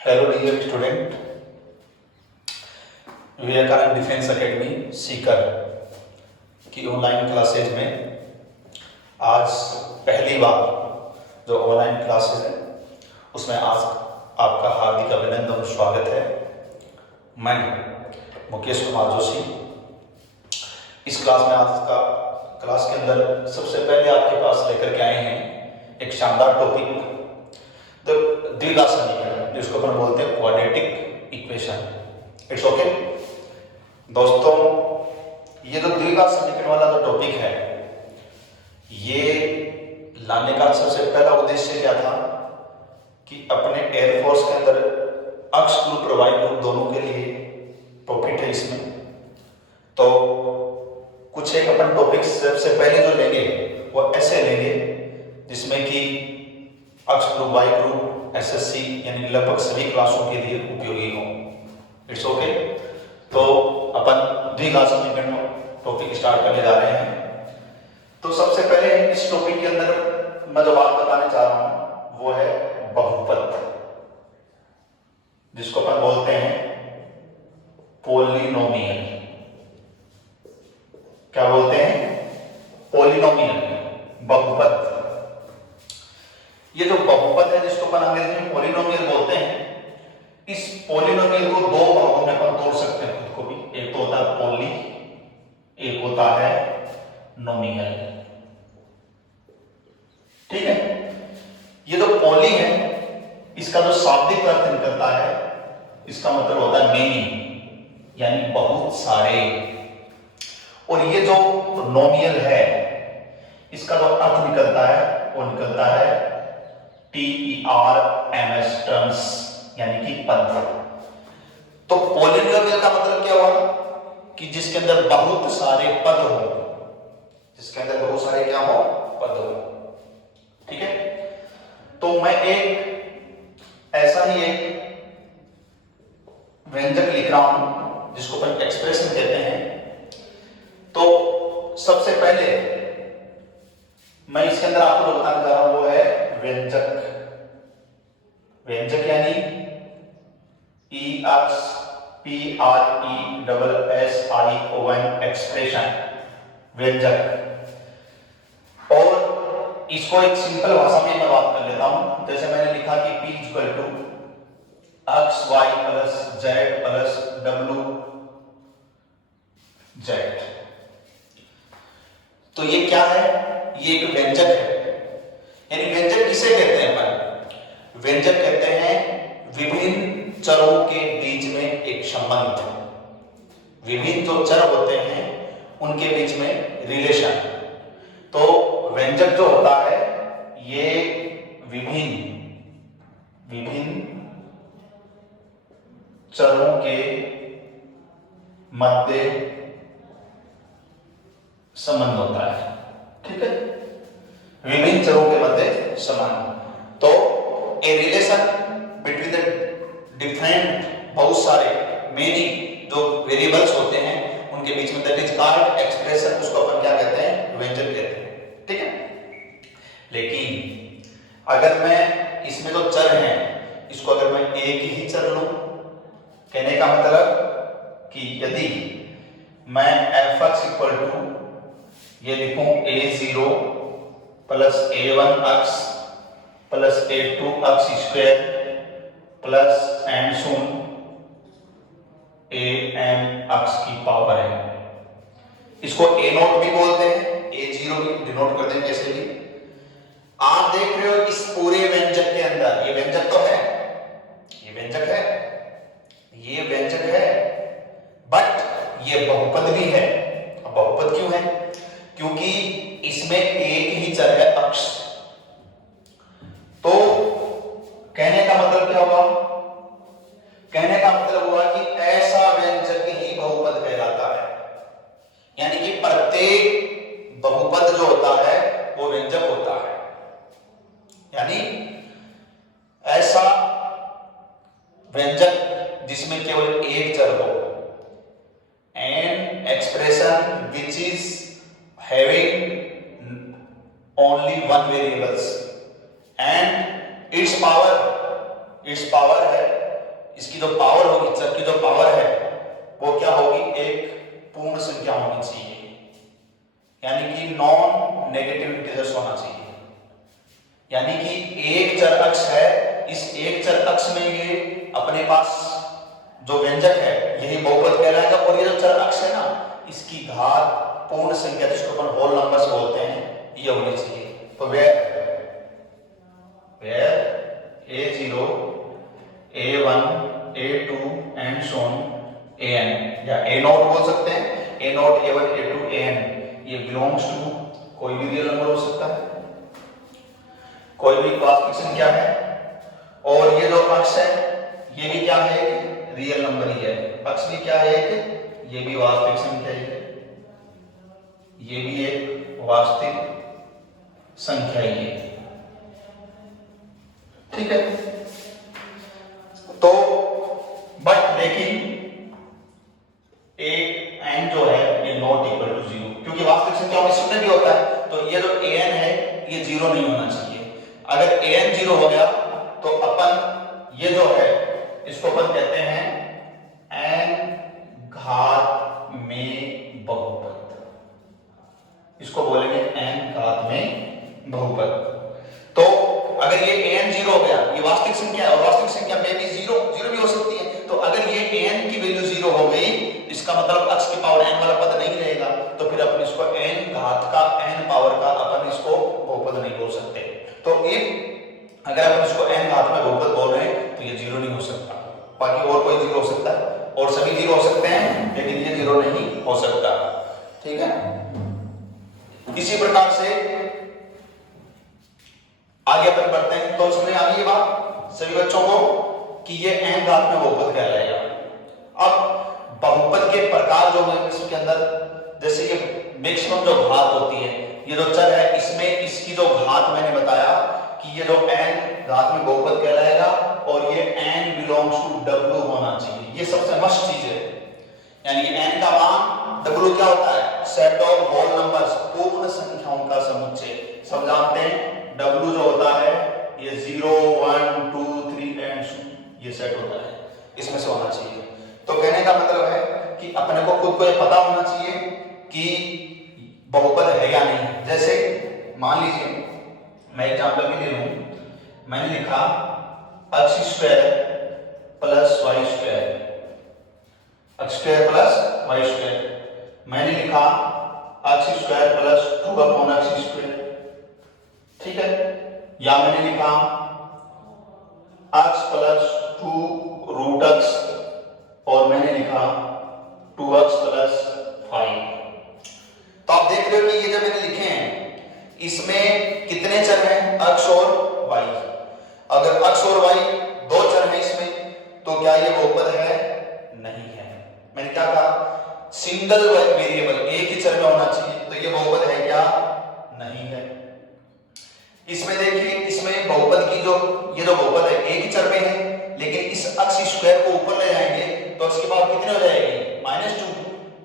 Hello dear student, Vivekanand defence academy Sikar की online classes में आज पहली बार जो ऑनलाइन क्लासेज है उसमें आज आपका हार्दिक अभिनंदन और स्वागत है। मैं मुकेश कुमार जोशी इस क्लास में आज का क्लास के अंदर सबसे पहले आपके पास लेकर के आए हैं एक शानदार टॉपिक द्विघात समीकरण, जिसको अपन बोलते हैं क्वाड्रेटिक इक्वेशन। इट्स ओके दोस्तों, ये जो द्विघात समीकरण वाला जो टॉपिक है ये लाने का सबसे पहला उद्देश्य क्या था कि अपने एयरफोर्स के अंदर अक्ष ग्रुप और वाई ग्रुप दोनों के लिए प्रॉफिट है इसमें। तो कुछ एक अपन टॉपिक सबसे पहले जो लेंगे वो ऐसे लेंगे जिसमें कि अक्ष ग्रुप वाई ग्रुप एसएससी यानी लगभग सभी क्लासों के लिए उपयोगी हो। इट्स ओके तो अपन द्विघात समीकरण टॉपिक स्टार्ट करने जा रहे हैं। तो सबसे पहले इस टॉपिक के अंदर मैं जो बात बताने चाह रहा हूं वो है बहुपद, जिसको अपन बोलते हैं पॉलिनोमियल। क्या बोलते हैं? पॉलिनोमियल, बहुपद। ये जो बहुपद है जिसको अपन अंग्रेजी में पॉलिनोमियल बोलते हैं, इस पॉलिनोमियल को दो भागों में अपन तोड़ सकते हैं खुद को भी। एक तो होता है पॉली, एक होता है नोमियल। ठीक है, ये जो पॉली है इसका जो शाब्दिक अर्थ निकलता है, इसका मतलब होता है मेनी, यानी बहुत सारे। और ये जो नोमियल है इसका जो अर्थ निकलता है वो निकलता है TERMS, टर्म्स, यानी कि पद। तो पॉलिनोमियल का मतलब क्या हुआ कि जिसके अंदर बहुत सारे पद हो, जिसके अंदर बहुत सारे क्या हो? पद हो। ठीक है, तो मैं एक ऐसा ही एक व्यंजक लिख रहा हूं जिसको अपन एक्सप्रेशन कहते हैं। तो सबसे पहले मैं इसके अंदर आपको बताने जा रहा हूं वो है व्यंजक। व्यंजक यानी EXPRESSION, एक्सप्रेशन, व्यंजक। और इसको एक सिंपल भाषा में मैं बात कर लेता हूं। जैसे मैंने लिखा कि P equal to X Y plus Z plus W Z. तो ये क्या है? ये एक व्यंजक है। यानी व्यंजक किसे कहते हैं अपन? व्यंजक कहते हैं विभिन्न चरों के बीच में एक संबंध, विभिन्न जो चर होते हैं उनके बीच में रिलेशन। तो व्यंजक जो होता है ये विभिन्न चरों के मध्य संबंध होता है। ठीक है, विभिन्न चरों के मध्य संबंध। तो a relation between the different, बहुत सारे, मेनी जो वेरिएबल्स होते हैं उनके बीच में, दैट इज कॉल्ड एक्सप्रेशन। उसको अपन क्या कहते हैं? व्यंजक कहते हैं। ठीक है, लेकिन अगर मैं इसमें जो चर हैं इसको अगर मैं एक ही चर लूं, कहने का मतलब कि यदि मैं fx इक्वल टू ये लिखूं a0 plus a1 x plus a2 x square plus and soon am x की पावर है। इसको a0 भी बोलते हैं, a0 भी डिनोट करते हैं कैसे भी। आप देख रहे हो इस पूरे व्यंजक के अंदर, ये व्यंजक तो है, ये व्यंजक है, ये व्यंजक है, बट ये बहुपद भी है। अब बहुपद क्यों है? क्योंकि इसमें एक ही चर है अक्ष। तो कहने का मतलब क्या हुआ? कहने का मतलब हुआ कि ऐसा व्यंजक ही बहुपद कहलाता है। यानी कि प्रत्येक बहुपद जो होता है वो व्यंजक होता है। यानी ऐसा व्यंजक जिसमें केवल एक चर हो, an expression which is having only one variables and its power है इसकी जो पावर होगी, चर की जो पावर है वो क्या होगी, एक पूर्ण संख्या होनी चाहिए, यानी कि नॉन नेगेटिव इंटीजर्स होना चाहिए। यानी कि एक चर अक्ष है, इस एक चर अक्ष में ये अपने पास जो व्यंजक है यही बहुपद कहलाएगा, और ये जो चर अक्ष है ना इसकी घात पूर्ण संख्या जिसको अपन होल नंबर्स बोलते हैं ये होनी चाहिए। तो where a0 a1 a2 and so on an, या a0 बोल सकते हैं, a0 a1 a2 an, ये बिलोंग्स टू कोई भी रियल नंबर हो सकता है, कोई भी वास्तविक संख्या है, और ये जो अक्ष है ये भी क्या है, रियल नंबर ही है। अक्ष भी क्या है, ये भी वास्तविक संख्या ही है, ये भी एक वास्तविक संख्या ही है, ठीक है। तो बट लेकिन एन जो है ये नॉट इक्वल टू 0, क्योंकि वास्तविक संख्या में शून्य भी होता है, तो ये जो an है ये 0 नहीं होना चाहिए। अगर an 0 हो गया तो अपन ये जो है इसको अपन कहते हैं n घात में बहुपद, इसको बोलेंगे n घात में बहुपद। तो अगर ये an 0 हो गया, ये वास्तविक संख्या है और वास्तविक संख्या में भी 0 भी हो सकती है, तो अगर ये an की वैल्यू 0 हो गई इसका मतलब अक्ष की पावर n वाला पद नहीं रहेगा, तो फिर अपन इसको n घात का n पावर का अपन इसको बहुपद नहीं बोल सकते। तो एक अगर अपन इसको n घात में बहुपद बोल रहे हैं तो ये 0 नहीं हो सकता, बाकी और कोई 0 हो सकता है, और सभी 0 हो सकते हैं लेकिन ये 0 नहीं हो सकता, ठीक है। इसी प्रकार से आगे अपन बढ़ते हैं। तो समझ आ गई बात सभी बच्चों को कि ये n घात में बहुपद कहलाएगा। अब बहुपद के प्रकार जो है इसके अंदर, जैसे ये मैक्सिमम जो घात होती है, ये जो चर है इसमें इसकी जो घात मैंने बताया कि ये जो n घात में बहुपद कहलाएगा, और ये n बिलोंग्स टू w होना चाहिए, ये सबसे मस्त चीज है। यानी कि n का मान w क्या होता है, सेट ऑफ होल नंबर्स, पूर्ण संख्याओं का समुच्चय। सब जानते हैं w जो होता है ये 0 1 2 3 एंड ये सेट होता है, इसमें से होना चाहिए। तो कहने का मतलब है कि अपने को खुद को ये पता होना चाहिए कि बहुपद है या नहीं। जैसे मान लीजिए मैं एग्जांपल के लिए लूं, मैंने लिखा x square plus y square, x square plus y square, मैंने लिखा x square plus 2/x square, ठीक है, या मैंने लिखा x प्लस 2√x, और मैंने लिखा 2x प्लस 5। तो आप देख रहे हो कि ये जो मैंने लिखे हैं इसमें कितने चर हैं, x और y। अगर x और y दो चर हैं इसमें, तो क्या ये बहुपद है, नहीं है। मैंने क्या कहा, सिंगल वेरिएबल एक ही चर में होना चाहिए, तो ये बहुपद है क्या, नहीं है। इसमें देखिए, इसमें बहुपद की जो ये जो बहुपद है एक ही चर में है, लेकिन इस अक्ष स्क्वायर को ऊपर ले जाएंगे तो अक्ष की पावर कितनी हो जाएगी, -2।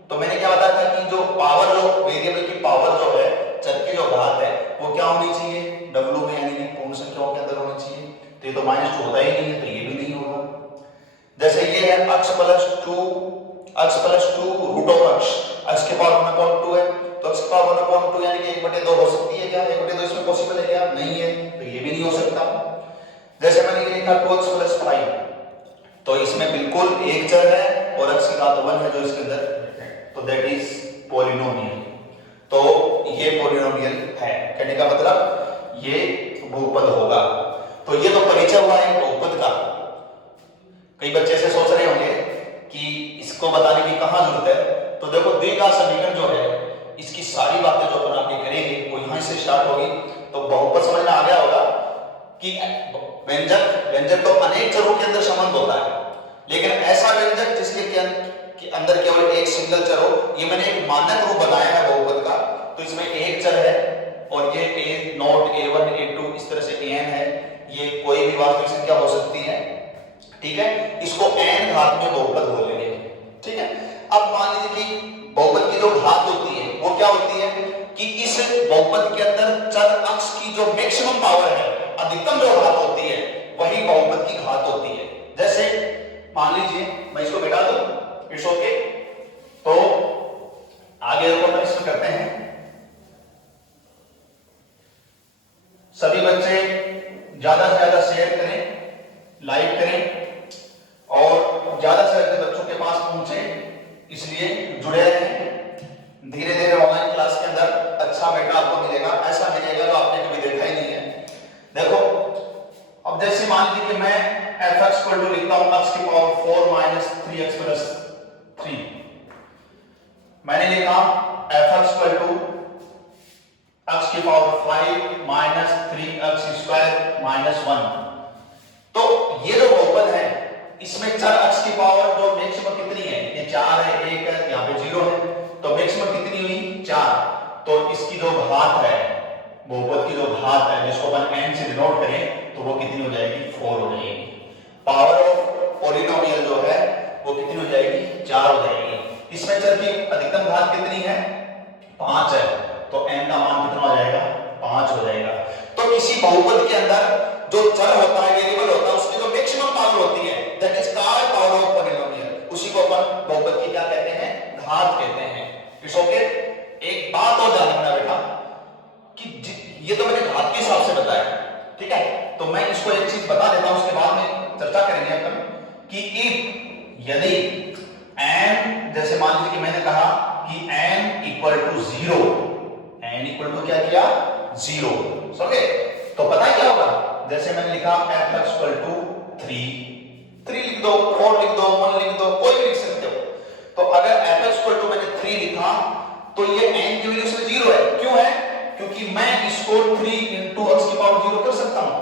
तो मैंने क्या बताया था कि जो पावर, जो वेरिएबल की पावर जो है, चर की जो घात है वो क्या होनी चाहिए, w में, यानी कि पूर्ण संख्याओं के अंदर होनी चाहिए। तो ये तो -2 होता ही नहीं है, तो ये भी नहीं होगा। जैसे ये है x plus 2 root of x, x के पावर 1/2 है, तो x की पावर 1/2 यानी कि 1/2 हो सकती है क्या, 1/2 इसमें पॉसिबल है क्या, नहीं है, तो ये भी नहीं हो सकता। जैसे मैंने ये लिखा 2x प्लस 5, तो इसमें बिल्कुल एक चर है और x की घात 1 है जो इसके अंदर, तो दैट इज पॉलिनोमियल। तो ये पॉलिनोमियल है, कहने का मतलब ये बहुपद होगा। तो ये तो परिचय हुआ है बहुपद का। कई बच्चे ऐसे सोच रहे होंगे कि इसको बताने की कहां जरूरत है। तो देखो, द्विघात समीकरण जो है इसकी सारी बातें जो अपन आगे करेंगे वो यहां से स्टार्ट होगी। तो बहुपद समझ में आ गया होगा कि व्यंजक तो अनेक चरों के अंदर संबंध होता है, लेकिन ऐसा व्यंजक जिसके अंदर केवल एक सिंगल चर हो, ये मैंने एक मानक रूप बनाया है बहुपद का। तो इसमें एक चर है और ये a0 a1 a2 इस तरह से an है, ये कोई भी वास्तविक संख्या हो सकती है, ठीक है। इसको n घात में बहुपद बोलेंगे, ठीक है। अब मान लीजिए कि बहुपद की जो घात होती है वो क्या होती है कि इस बहुपद के अंदर चर अक्ष की जो मैक्सिमम पावर है, अधिकतम जो घात होती है, वही बहुपद की घात होती है। जैसे मान लीजिए मैं इसको बैठा दूं, इट्स ओके। तो आगे अपन इसमें करते हैं, सभी बच्चे ज्यादा से ज्यादा शेयर करें, लाइक करें और ज्यादा से ज्यादा बच्चों के पास पहुंचे, इसलिए जुड़े रहें। धीरे धीरे ऑनलाइन क्लास के अंदर अच्छा बेटा आपको मिलेगा, ऐसा मिलेगा जो आपने कभी देखा ही नहीं है। देखो अब जैसे मान लीजिए कि मैं fx को लिखता हूं x की पावर 4 माइनस 3x प्लस 3। मैंने लिखा fx को x की power 5 minus 3x square minus 1। तो ये जो बहुपद है इसमें चर x की पावर जो मैक्सिमम कितनी है, ये 4 है, 1 है, यहाँ पे 0 है, तो मैक्सिमम कितनी हुई 4। तो इसकी जो घात है, बहुपद की जो घात है जिसको अपन n से डिनोट करें तो वो कितनी हो जाएगी 4 हो जाएगी। पावर ऑफ पॉलिनोमियल जो है वो कितनी हो जाएगी 4 हो जाएगी। इसमें चर की अधिकतम घात कितनी है 5 है, तो n का मान कितना हो जाएगा 5 हो जाएगा। तो किसी बहुपद के अंदर जो चर होता है, वेरिएबल होता है, उसकी जो मैक्सिमम पावर होती है that is called power of polynomial, उसी को अपन बहुपद की क्या कहते हैं, घात कहते हैं। It's okay. एक बात और ध्यान रखना बेटा कि ये तो मैंने घात के हिसाब से बताया, ठीक है, तो मैं इसको एक चीज बता देता हूं, उसके बाद में चर्चा करेंगे अपन कि यदि n, जैसे मान लीजिए कि मैंने कहा कि n equal to 0, n equal to क्या किया 0, समझे, तो पता है क्या होगा, जैसे मैंने लिखा fx इक्वल टू 3 लिख दो, 4 लिख दो, 1 लिख दो, कोई भी लिख सकते हो। तो अगर fx इक्वल टू मैंने 3 लिखा तो ये n की वैल्यू से 0 है, क्यों है, क्योंकि मैं इसको 3 इंटू x की पावर 0 कर सकता हूं,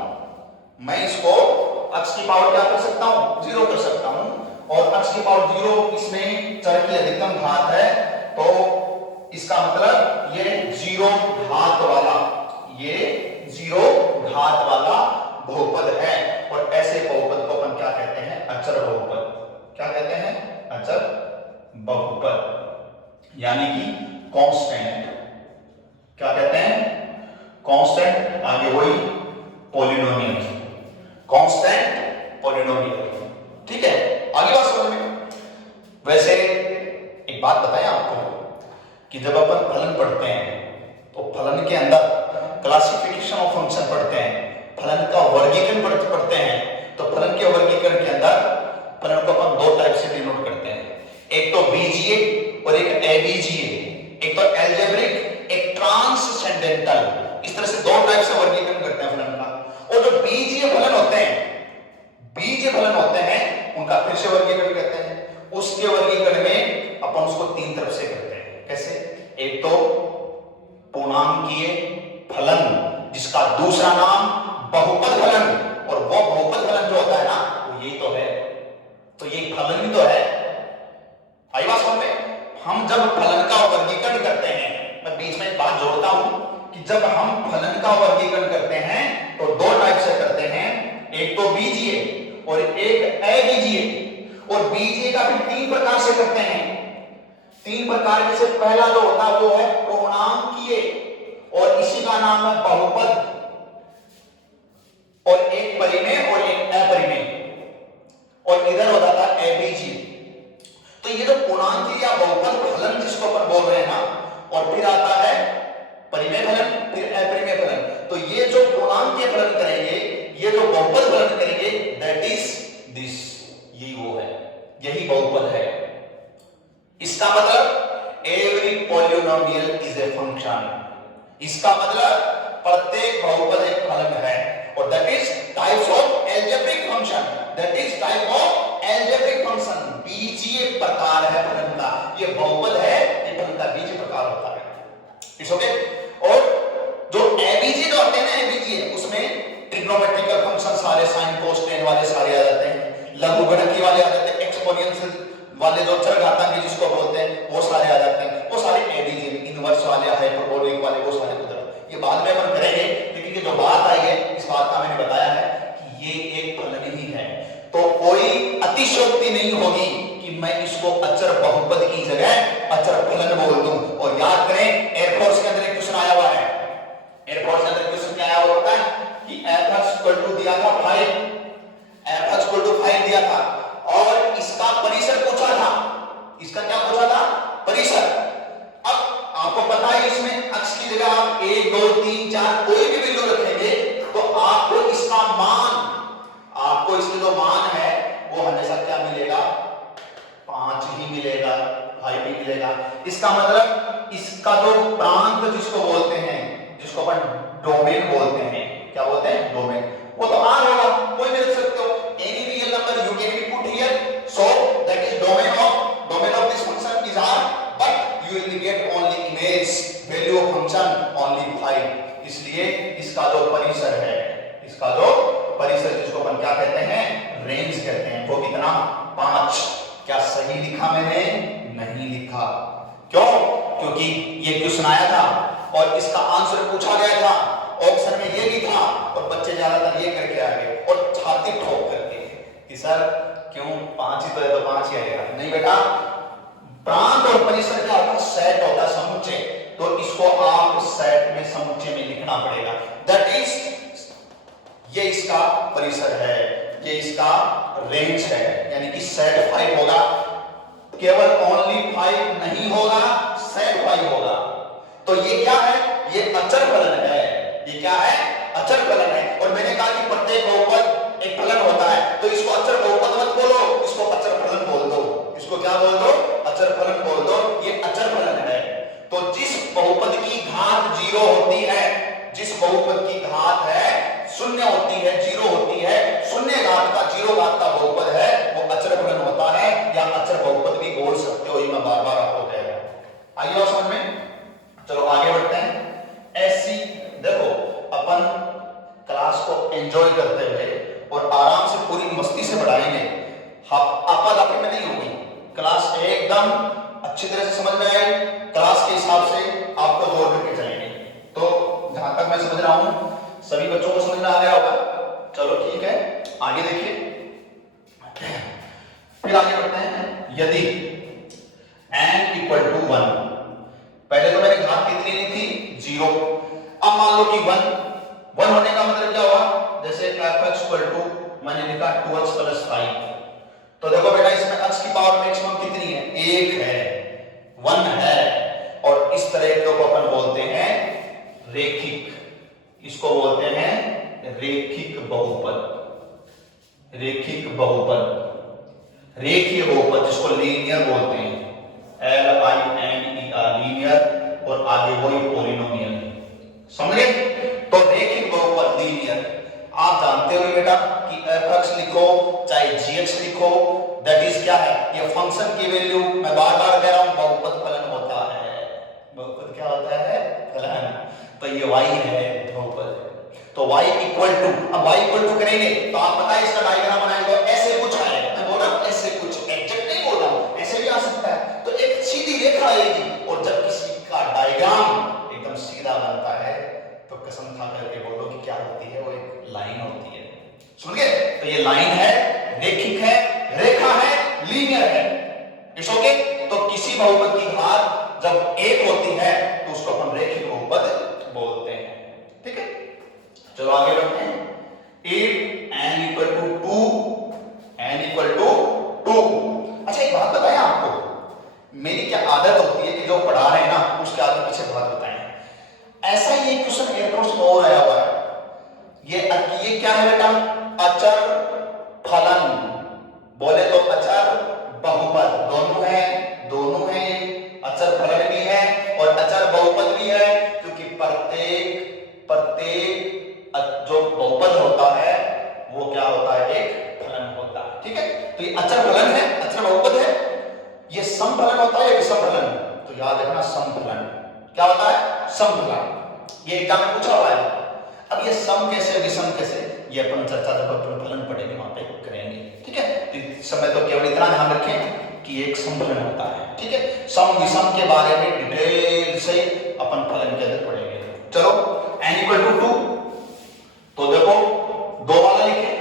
मैं इसको x की पावर क्या कर सकता हूं 0 कर सकता हूं, और x की पावर 0 इसमें चर की अधिकतम घात है, तो इसका मतलब ये 0 घात वाला, ये 0 घात वाला बहुपद है। और ऐसे बहुपद को अपन क्या कहते हैं, अचर बहुपद। क्या कहते हैं, अचर बहुपद, यानी कि कांस्टेंट। क्या कहते हैं, कांस्टेंट, आगे वही पॉलिनोमियल, कांस्टेंट पॉलिनोमियल, ठीक है, आगे बात समझ में। वैसे एक बात बताएं आपको कि जब अपन फलन पढ़ते हैं तो फलन के अंदर क्लासिफिकेशन ऑफ फंक्शन पढ़ते हैं, फलन का वर्गीकरण पढ़ते हैं, तो फलन के वर्गीकरण के अंदर फलन को अपन दो टाइप से डिनोट करते हैं, एक तो बीजीय और एक एबीजीय, एक तो एल्जेब्रिक, एक ट्रांससेंडेंटल। इस तरह से दो टाइप से वर्गीकरण करते हैं फलन का। और जो बीजीय फलन होते हैं, बीजीय फलन होते हैं उनका फिर से वर्गीकरण करते हैं। उसके वर्गीकरण में अपन उसको तीन तरफ से करते हैं। कैसे, एक तो पूर्णांकीय फलन जिसका दूसरा नाम बहुपद फलन, और वो बहुपद फलन जो होता है ना वो यही तो है, तो ये फलन ही तो है। आई बात समझ में। हम जब फलन का वर्गीकरण करते हैं, मैं बीच में एक बात जोड़ता हूं कि जब हम फलन का वर्गीकरण करते हैं तो दो टाइप से करते हैं, एक तो बीजीय और एक अबीजीय। और बीजीय का भी तीन प्रकार से करते हैं, तीन प्रकार में से पहला जो होता है वो है पूर्णांकीय, और इसी का नाम है बहुपद, और एक परिमेय और एक अपरिमेय, और इधर होता था अबीजीय। तो ये जो पूर्णांकीय या बहुपद फलन जिसको अपन बोल रहे हैं ना, और फिर आता है परिमेय फलन, फिर अपरिमेय फलन। तो ये जो पूर्णांकीय फलन करेंगे, ये जो बहुपद फलन करेंगे, दैट इज दिस, यही वो है, यही बहुपद है। इसका मतलब every polynomial is a function, इसका मतलब प्रत्येक बहुपद एक फलन है, और that is types of algebraic function, that is type of algebraic function. बीजीय प्रकार है फलन का, ये बहुपद है, ये फलन का बीजीय प्रकार होता है। It's okay. और जो एबीजीय जो होते हैं ना, एबीजीय उसमें ट्रिग्नोमेट्रिकल फंक्शन सारे, साइन कोस टेन वाले सारे आ जाते हैं, लघुगणकी वाले आ जाते हैं, एक्सपोनेंशियल वाले जो चरघातांकी जिसको बोलते हैं वो सारे आ जाते हैं, वो सारे एबीजीय, इनवर्स वाले, हाइपरबोलिक वाले, वो सारे उधर। ये बाद में अपन करेंगे, लेकिन ये जो बात आई है इस बात का मैंने बताया है कि ये एक फलन ही है, तो कोई अतिशयोक्ति नहीं होगी कि मैं इसको अचर बहुपद की जगह अचर फलन बोल दूं। और याद करें, एयरफोर्स के अंदर एक क्वेश्चन आया हुआ है, एयरफोर्स के अंदर क्वेश्चन क्या आया हुआ होता है कि fx इक्वल टू दिया था 5, fx इक्वल टू 5 दिया था, और इसका क्या पूछा था? परिसर। अब आपको पता है इसमें अक्ष की जगह आप 1 2 3 4 कोई भी बिंदु रखेंगे तो आपको इसका मान, आपको इसमें जो मान है वो हमेशा क्या मिलेगा? 5 ही मिलेगा, 5 ही मिलेगा। इसका मतलब इसका जो प्रांत जिसको बोलते हैं, जिसको अपन डोमेन बोलते हैं, क्या बोलते हैं? डोमेन, वो तो R होगा, कोई भी रख सकते हो। Any real number you can be put here, so that is domain of this function is R, but you will get only image value of function only 5। इसलिए इसका जो परिसर है, इसका जो परिसर जिसको अपन क्या कहते हैं? रेंज कहते हैं, वो कितना? 5। क्या सही लिखा मैंने? नहीं लिखा। क्यों? क्योंकि ये क्वेश्चन आया था और इसका आंसर पूछा गया था, ऑप्शन में ये भी था और बच्चे ज्यादातर ये करके आ गए और छाती ठोक करके कि सर क्यों 5 ही तो है तो 5 ही आएगा। नहीं बेटा, प्रांत और परिसर क्या होता है? सेट होता है, समुच्चय। तो इसको आप सेट में, समुच्चय में लिखना पड़ेगा। दैट इज ये इसका परिसर है, ये इसका रेंज है, यानी कि सेट 5 होगा। केवल ओनली 5 नहीं होगा, सेट 5 होगा। तो ये क्या है? ये अचर फलन है। ये क्या है? अचर फलन है। और मैंने कहा कि प्रत्येक बहुपद एक फलन होता है, तो इसको अचर बहुपद मत बोलो, इसको अचर फलन बोल दो। इसको क्या बोल दो? अचर फलन बोल दो। ये अचर फलन है। तो जिस बहुपद की घात 0 होती है, जिस बहुपद की घात है 0 होती है, 0 होती है, 0 घात का 0 घात का बहुपद है, वो अचर फलन होता है, या अचर बहुपद भी बोल सकते हो। ये मैं बार बार आपको कह रहा हूं। आइए समझ में, चलो आगे बढ़ते हैं। ऐसी देखो, अपन क्लास को एंजॉय करते हुए और आराम से पूरी मस्ती से बढ़ाएंगे। आपाधापी में नहीं होगी क्लास, एकदम अच्छी तरह से समझ में आए, क्लास के हिसाब से आपको जोड़ करके चलेंगे। तो जहां तक मैं समझ रहा हूं सभी बच्चों को समझ में आ गया होगा। चलो ठीक है, आगे देखिए, फिर आगे बढ़ते हैं। यदि n इक्वल टू 1, पहले तो मैंने घात कितनी ली थी? 0। अब मान लो कि 1 होने का मतलब क्या हुआ? जैसे f(x) इक्वल टू मैंने लिखा 2x + 5, तो देखो बेटा इसमें x की पावर मैक्सिमम कितनी है? 1 है, 1 है। और इस तरह को अपन बोलते हैं रेखिक, इसको बोलते हैं रेखिक बहुपद। रेखिक बहुपद, रेखीय बहुपद जिसको लीनियर बोलते हैं, LINER, लीनियर, और आगे वही पॉलिनोमियल। समझे? तो रेखिक बहुपद लीनियर, आप जानते हो बेटा कि f(x) लिखो चाहे g(x) लिखो, दैट इज क्या है? ये फंक्शन की वैल्यू, मैं बार बार कह रहा हूं, बहुपद फलन होता है। बहुपद क्या होता है? फलन। तो ये y है बहुपद, तो y इक्वल टू, अब y इक्वल टू करेंगे तो आप पता है इसका डायग्राम बनाएंगे, ऐसे कुछ आए, मैं बोल रहा हूं ऐसे कुछ, एग्जैक्ट नहीं बोल रहा हूं, ऐसे भी आ सकता है। तो एक सीधी रेखा आएगी, और जब किसी का डायग्राम एकदम सीधा बनता है तो कसम खा करके बोलो कि क्या होती है? वो एक लाइन होती है। समझ गए? तो ये लाइन है, रेखिक है, रेखा है, लीनियर है। It's okay. तो किसी बहुपद की घात जब 1 होती है तो उसको अपन रेखिक बहुपद बोलते हैं। ठीक है, चलो आगे बढ़ते हैं। if n equal to 2, n equal to 2। अच्छा एक बात बताएं आपको, मेरी क्या आदत होती है कि जो पढ़ा रहे हैं ना उसके आगे पीछे बात बताएं। ऐसा ही एक क्वेश्चन एयरफोर्स में और आया हुआ है। ये क्या है बेटा? अचर फलन, बोले तो अचर बहुपद, दोनों है, दोनों है। अचर फलन भी है और अचर बहुपद भी है, क्योंकि प्रत्येक जो बहुपद होता है वो क्या होता है? एक फलन होता है। ठीक है, तो ये अचर फलन है, अचर बहुपद है। ये समफलन होता है या विषमफलन? तो याद रखना समफलन। क्या होता है? समफलन। ये एग्जाम में पूछा हुआ है। अब ये सम कैसे, विषम कैसे, ये अपन चर्चा जब अपन फलन पढ़ेंगे वहां पे करेंगे। ठीक है, इस समय तो केवल इतना ध्यान रखें कि एक समफलन होता है। ठीक है, सम विषम के बारे में डिटेल से अपन फलन के अंदर पढ़ेंगे। चलो n इक्वल टू 2, तो देखो 2 वाला लिखे,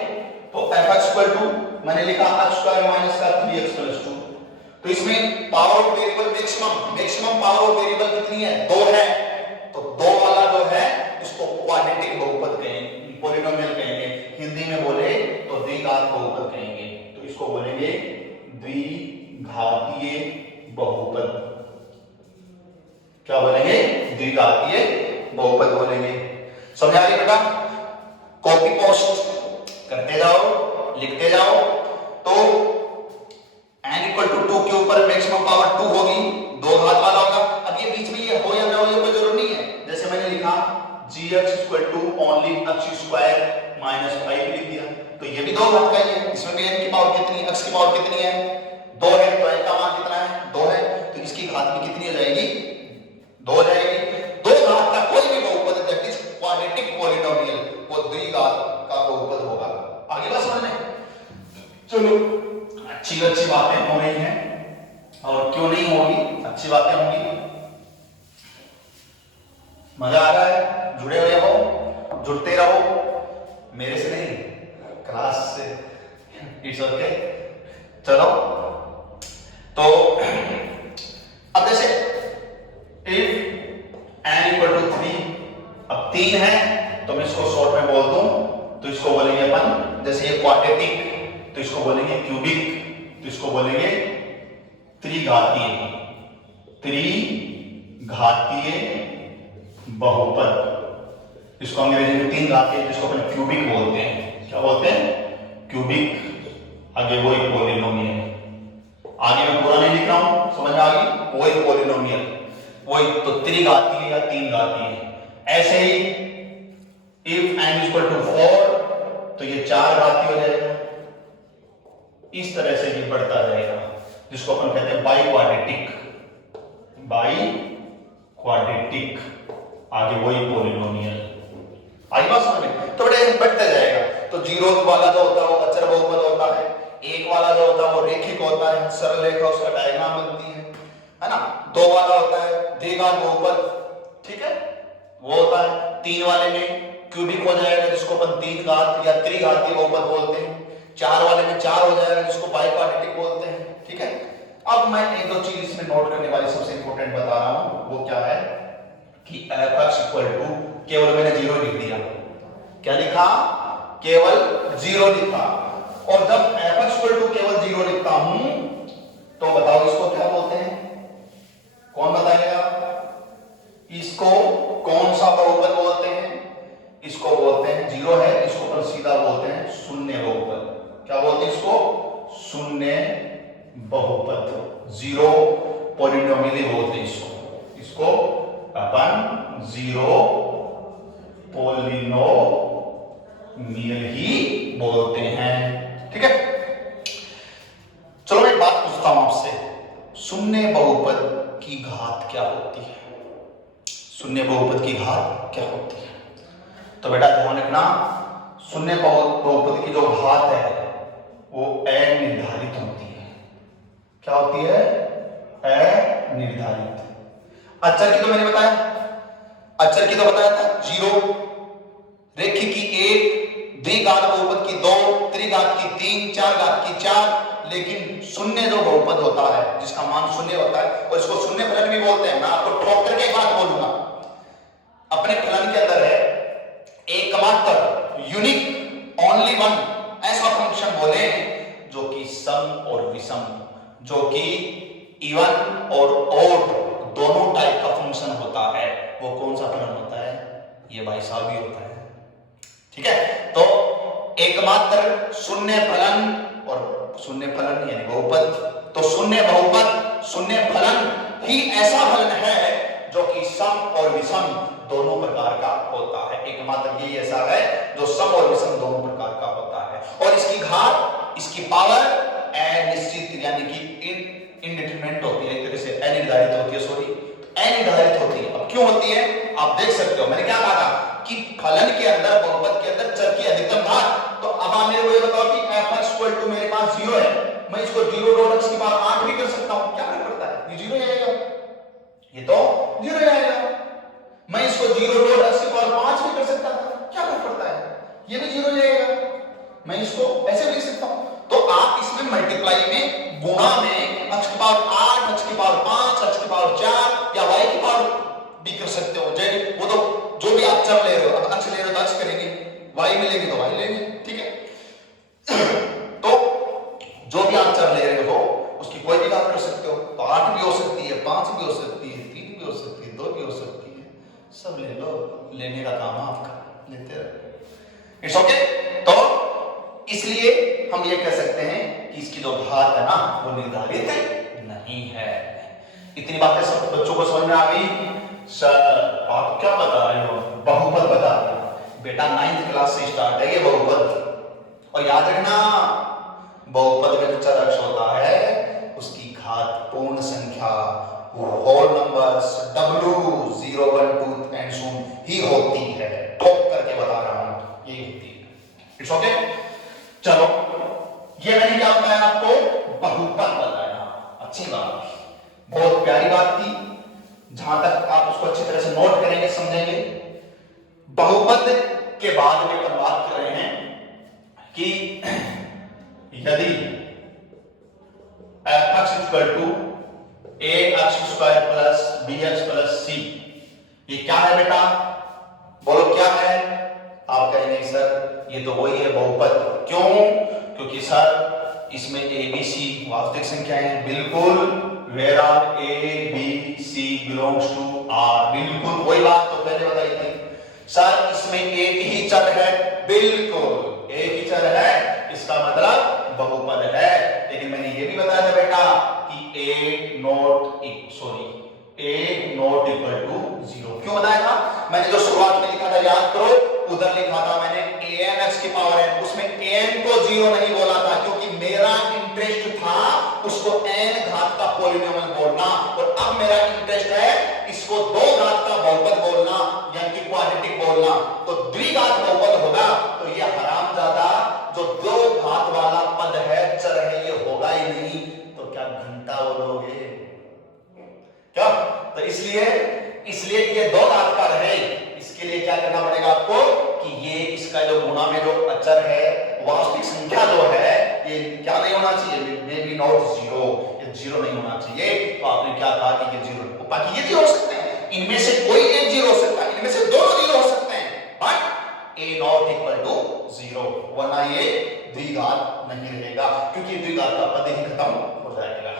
तो f(x) इक्वल टू मैंने लिखा x² - 3x + 2। तो इसमें power of variable maximum power of variable कितनी है? 2 है। तो 2 वाला जो है इसको क्वाड्रेटिक बहुपद कहेंगे, पॉलिनोमियल कहेंगे। हिंदी में बोले तो द्विघात बहुपद कहेंगे, तो इसको बोलेंगे द्विघातीय बहुपद। क्या बोलेंगे? द्विघातीय बहुपद बोलेंगे। समझ आ गई बेटा? कॉपी पोस्ट करते जाओ, लिखते जाओ। तो n इक्वल टू 2 के ऊपर मैक्सिमम पावर 2 होगी, दो घात वाला होगा। अब ये बीच में ये हो या ना हो ये कोई जरूरत नहीं है। जैसे मैंने लिखा gx equal to only x square minus 5 लिख दिया, तो ये भी दो घात का ही है। इसमें भी n की पावर कितनी है, x की पावर कितनी है? 2 है, तो n का मान कितना है? 2 है, तो इसकी घात भी कितनी हो जाएगी? 2 हो जाएगी। दो घात का कोई भी बहुपद दैट इज क्वाड्रेटिक पॉलिनोमियल वो द्विघात का बहुपद होगा। आगे बात समझ में? चलो, अच्छी अच्छी बातें हो रही हैं, और क्यों नहीं होगी, अच्छी बातें होंगी। मजा आ रहा है? जुड़े हुए हो, जुड़ते रहो, मेरे से नहीं क्लास से। It's okay. चलो, तो अब जैसे इफ n इक्वल टू 3, अब 3 है तो मैं इसको शॉर्ट में बोल दूं तो इसको बोलेंगे अपन, जैसे ये क्वाड्रेटिक तो इसको बोलेंगे क्यूबिक, तो इसको बोलेंगे त्रिघातीय, त्रिघातीय बहुपद। इसको अंग्रेजी में तीन घातीय, जिसको अपन क्यूबिक बोलते हैं। क्या बोलते हैं? क्यूबिक। आगे वही पॉलिनोमियल, आगे मैं पूरा नहीं लिख रहा हूं, समझ आ गई? वही पॉलिनोमियल, वही तो त्रिघातीय या तीन घातीय। ऐसे ही इफ n इक्वल टू 4 तो ये चार घातीय हो जाएगा। इस तरह से ये बढ़ता जाएगा, जिसको अपन कहते हैं बाई क्वाड्रेटिक, बाई क्वाड्रेटिक। आगे वही पॉलिनोमियल। आई बात समझ में? तो बड़े बढ़ता जाएगा। तो 0 वाला जो होता है वो अचर बहुपद होता है, 1 वाला जो होता है वो रेखिक होता है, सरल रेखा उसका डायग्राम बनती है ना। 2 वाला होता है द्विघात बहुपद, ठीक है, वो होता है। 3 वाले में क्यूबिक हो जाएगा, जिसको अपन तीन घात या त्रिघातीय बहुपद बोलते हैं। 4 वाले में 4 हो जाएगा, जिसको बाई क्वाड्रेटिक बोलते हैं, ठीक है। अब मैं एक दो चीज इसमें नोट करने वाली सबसे इंपॉर्टेंट बता रहा हूं, वो क्या है कि f(x) इक्वल टू, केवल मैंने 0 लिख दिया। क्या लिखा? केवल 0 लिखा। और जब f(x) इक्वल टू केवल 0 लिखता हूं तो बताओ इसको क्या बोलते हैं? कौन बताएगा? इसको कौन सा बहुपद बोलते हैं? इसको बोलते हैं, 0 है, इसको पर सीधा बोलते हैं शून्य बहुपद। क्या बोलते हैं इसको? शून्य बहुपद। 0 पॉलिनोमियल बोलते हैं इसको अपन 0 पॉलिनोमियल ही बोलते हैं, ठीक है। चलो मैं एक बात पूछता हूं आपसे, शून्य बहुपद की घात क्या होती है? शून्य बहुपद की घात क्या होती है? तो बेटा ध्यान रखना, शून्य बहुपद की जो घात है वो अनिर्धारित होती है। क्या होती है? अनिर्धारित। अचर की तो मैंने बताया, अचर की तो बताया था 0, रेखिक की 1, द्विघात बहुपद की 2, त्रिघात की 3, चार घात की 4, लेकिन शून्य जो बहुपद होता है जिसका मान शून्य होता है, और इसको शून्य फलन भी बोलते हैं। मैं आपको ठोक करके एक बात बोलूंगा, अपने फलन के अंदर है एकमात्र यूनिक ओनली वन ऐसा फंक्शन बोले जो कि सम और विषम, जो कि इवन और ऑड दोनों टाइप का फंक्शन होता है। वो कौन सा फलन होता है? ये भाई साहब भी होता है, ठीक है। तो एकमात्र शून्य फलन, और शून्य फलन यानी बहुपद, तो शून्य बहुपद, शून्य फलन ही ऐसा फलन है जो कि सम और विषम दोनों प्रकार का होता है। एकमात्र यही ऐसा है जो सम और विषम दोनों प्रकार का होता है। और इसकी घात, इसकी पावर अनिश्चित यानी कि इनडिटरमिनेट होती है, एक तरह से अनिर्धारित होती है, सॉरी अनिर्धारित होती है। अब क्यों होती है आप देख सकते हो, मैंने क्या कहा कि फलन के अंदर, बहुपद के अंदर चर की अधिकतम घात। तो अब आप मेरे को ये बताओ कि f(x) इक्वल टू मेरे पास 0 है, मैं इसको 0.x की पावर 8 भी कर सकता हूं, क्या फर्क पड़ता है? ये 0 ही आएगा, ये तो 0 ही आएगा। मैं इसको 0.x की पावर 5 भी कर सकता था, क्या फर्क पड़ता है? ये भी 0 ही आएगा। मैं इसको ऐसे भी लिख सकता हूं। तो आप इसमें मल्टीप्लाई में, गुणा में x की पावर 8, x की पावर 5, x की पावर 4 या y की पावर भी कर सकते हो। वो तो जो भी आप चर ले रहे हो, अब x ले रहे हो तो x करेंगे, y में लेंगे तो y लेंगे, ठीक है। तो जो भी आप चर ले रहे हो उसकी कोई भी घात कर सकते हो, तो 8 भी हो सकती है, 5 भी हो सकती है, 3 भी हो सकती है, 2 भी हो सकती है, सब ले लो, लेने का काम आपका, लेते रहो। It's okay. तो इसलिए हम ये कह सकते हैं कि इसकी जो घात है ना वो निर्धारित नहीं है। इतनी बातें सब बच्चों को समझ में आ गई? सर आप क्या बता रहे हो? बहुपद बता रहे हो बेटा, 9th क्लास से स्टार्ट है ये बहुपद। और याद रखना बहुपद में जो चर अक्ष होता है उसकी घात पूर्ण संख्या, whole numbers W 0 1 2 and so ही होती है। ठोक करके बता रहा हूं ये होती है। It's okay. चलो ये मैंने क्या बताया आपको? बहुपद बताया। अच्छी बात, बहुत प्यारी बात थी। जहां तक आप उसको अच्छी तरह से नोट करेंगे, समझेंगे। बहुपद के बाद में अपन बात कर रहे हैं कि यदि f(x) = ax² + bx + c, ये क्या है बेटा? बोलो क्या है? आप कहेंगे सर ये तो वही है बहुपद। क्यों? क्योंकि सर इसमें a b c वास्तविक संख्याएं हैं। बिल्कुल। Where are a b c belongs to r, बिल्कुल वही बात तो पहले बताई थी। सर इसमें एक ही चर है, बिल्कुल एक ही चर है, इसका मतलब बहुपद है। लेकिन मैंने ये भी बताया था बेटा कि a not equal to 0। क्यों बताया था? मैंने जो शुरुआत में लिखा था याद करो, उधर लिखा था मैंने an(x) की पावर n, उसमें n को 0 नहीं बोला था क्योंकि मेरा इंटरेस्ट था उसको n घात का पॉलिनोमियल बोलना, और अब मेरा इंटरेस्ट है इसको 2 घात का बहुपद बोलना, यानी कि क्वाड्रेटिक बोलना। तो द्विघात बहुपद होगा तो ये हरामजादा जो 2 घात वाला पद है, चर है, ये होगा ही नहीं। तो क्या घंटा बोलोगे क्या? तो इसलिए ये 2 घात का रहे, इसके लिए क्या करना पड़ेगा आपको कि ये इसका जो गुणा में जो अचर है, वास्तविक संख्या जो है, ये क्या नहीं होना चाहिए? मे बी नॉट 0, ये 0 नहीं होना चाहिए। तो आपने क्या कहा कि ये 0, बाकी ये 0 हो सकते हैं, इनमें से कोई एक 0 हो सकता है, इनमें से दोनों 0 हो सकते हैं, but a not equal to 0, वरना ये द्विघात नहीं रहेगा, क्योंकि द्विघात का पद ही खत्म हो जाएगा।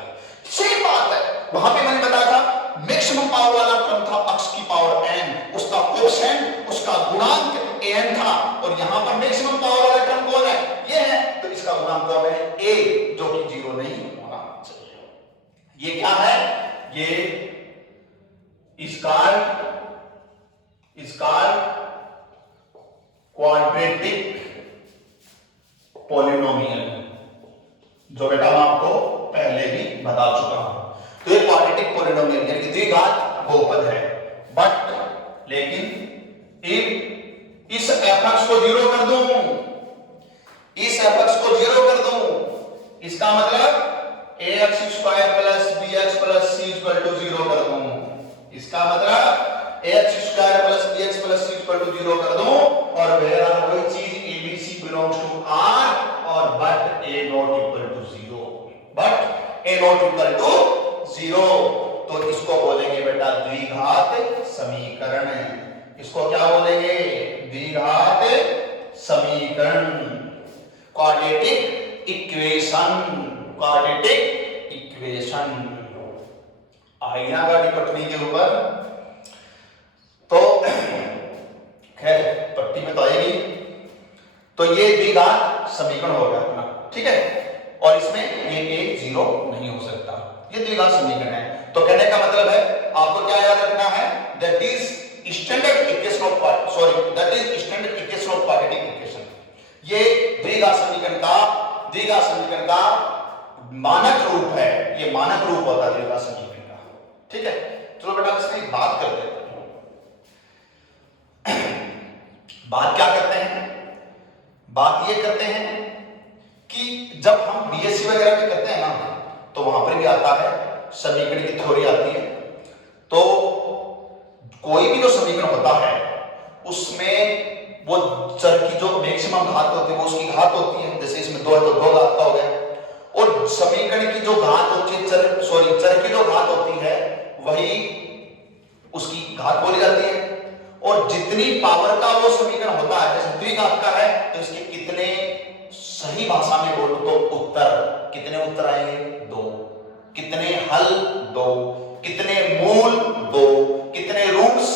सेम बात है, वहां पे मैंने बताया था मैक्सिमम पावर वाला टर्म था x की पावर n, उसका कोएफिशिएंट, उसका गुणांक an था, और यहां पर मैक्सिमम पावर वाला टर्म कौन है? ये है, तो इसका गुणांक कौन है? a, जो कि 0 नहीं होना चाहिए। ये क्या है? ये स्क्वायर क्वाड्रेटिक पॉलिनोमियल, जो बेटा मैं आपको पहले भी बता चुका हूं। तो ये क्वाड्रेटिक पॉलिनोमियल यानी कि द्विघात बहुपद है, बट लेकिन इस fx को 0 कर दूं, इस fx को 0 कर दूं, इसका मतलब ax² + bx + c = 0 कर दूं, इसका मतलब ax² + bx + c = 0 कर दूं, और where are वही चीज a b c belongs to r, और but a not equal to 0, but a not equal to 0, तो इसको बोलेंगे बेटा द्विघात समीकरण। इसको क्या बोलेंगे? द्विघात समीकरण, क्वाड्रेटिक इक्वेशन, क्वाड्रेटिक इक्वेशन। आई ना गाड़ी पटरी के ऊपर, तो खैर पट्टी में तो आएगी। तो ये द्विघात समीकरण हो गया अपना, ठीक है, और इसमें ये 0 नहीं हो सकता, ये द्विघात समीकरण है। तो कहने का मतलब है आपको क्या याद रखना है? That is standard equation of quadratic equation. ये द्विघात समीकरण का मानक रूप है, ये मानक रूप होता है द्विघात समीकरण का, ठीक है। चलो बेटा इसमें बात करते हैं। बात क्या करते हैं? बात ये करते हैं कि जब हम बीएससी वगैरह भी करते हैं ना, तो वहां पर भी आता है समीकरण की थ्योरी आती है। तो कोई भी जो समीकरण होता है उसमें वो चर की जो मैक्सिमम घात होती है वो उसकी घात होती है। जैसे इसमें 2 है तो 2 घात का हो गया, और समीकरण की जो घात होती है चर की जो घात होती है वही उसकी घात बोली जाती है। और जितनी पावर का वो समीकरण होता है, जैसे द्विघात का है तो इसके कितने, सही भाषा में बोलो तो उत्तर, कितने उत्तर आएंगे? 2। कितने हल दो, कितने मूल दो, कितने रूट्स